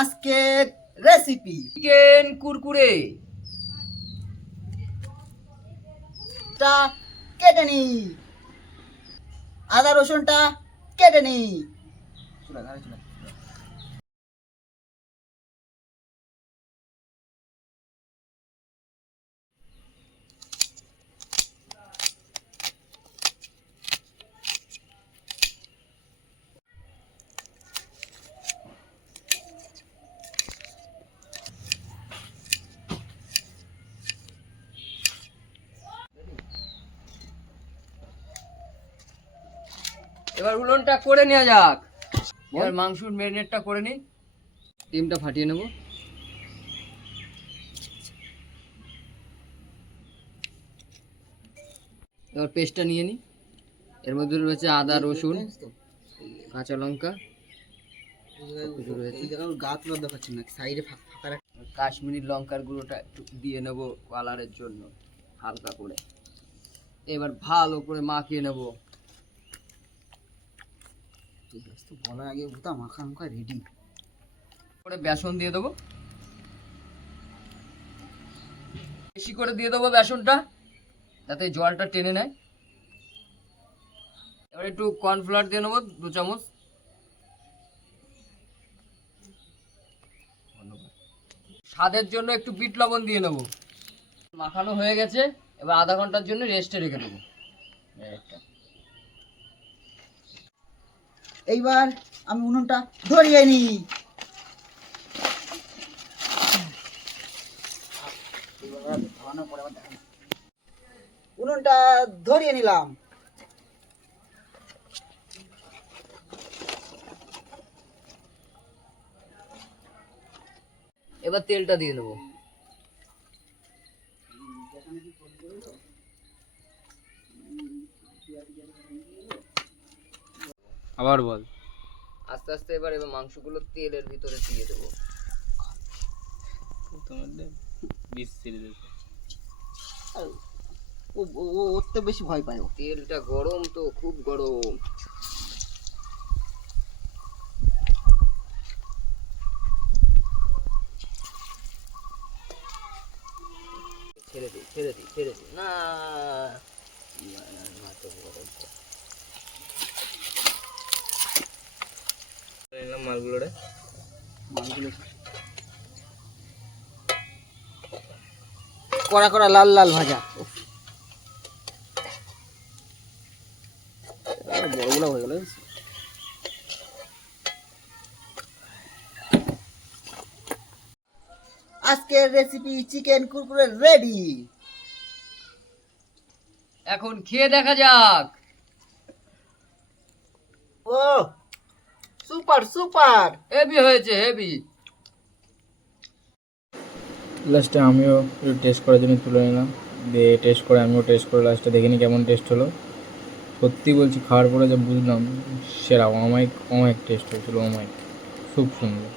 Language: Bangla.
আজকের রেসিপি চিকেন কুরকুরে। টা কেটে নি, আদা রসুনটা কেটে নি। এবার উলনটা করে নেওয়া যাক। এবার মাংসের ম্যারিনেটটা করে নিই। ডিমটা ফাটিয়ে নেব। এবার পেস্টটা নিয়ে নিই। এর মধ্যে রয়েছে আদা রসুন কাঁচা লঙ্কা, কাশ্মীরি লঙ্কার গুঁড়োটা একটু দিয়ে নেব কালারের জন্য হালকা করে। এবার ভালো করে মাখিয়ে নেব। বলার আগে ভুতা মাখা মাখা রেডি করে বেসন দিয়ে দেবো, বেশি করে দিয়ে দেবো বেসনটা যাতে জলটা টেনে নেয়। এবার একটু কর্নফ্লাওয়ার দিয়ে নেবো 2 চামচ। স্বাদের জন্য একটু বিট লবণ দিয়ে নেবো। মাখানো হয়ে গেছে, এবার আধা ঘন্টার জন্য রেস্টে রেখে দেবো। এইবার আমি উনুনটা ধরিয়ে নি। উনুনটা ধরিয়ে নিলাম। এবার তেলটা দিয়ে নেবো। আবার বল। আস্তে আস্তে এবার মাংসগুলো তেলের ভিতরে দিয়ে দেবো। ওর তো বেশি ভয় পায় ও। তেলটা গরম তো, খুব গরম। ছেড়ে দিই ছেড়ে দিই ছেড়ে দিই না, মালগুলো রে, মালগুলো কড়া কড়া লাল লাল ভাজা। বড় বড় হয়ে গেল। আজকের রেসিপি চিকেন কুরকুরে রেডি। এখন খেয়ে দেখা যাক। ও সুপার সুপার, হেভি হয়েছে, হেভি। লাস্টে আমিও একটু টেস্ট করার জন্য তুলে নিলাম, দিয়ে টেস্ট করে আমিও টেস্ট করে লাস্টে দেখিনি কেমন টেস্ট হলো। সত্যি বলছি, খাওয়ার পরে যা বুঝলাম সেরা অমায়িক অমায়িক টেস্ট হয়েছিল, অমায়িক, খুব সুন্দর।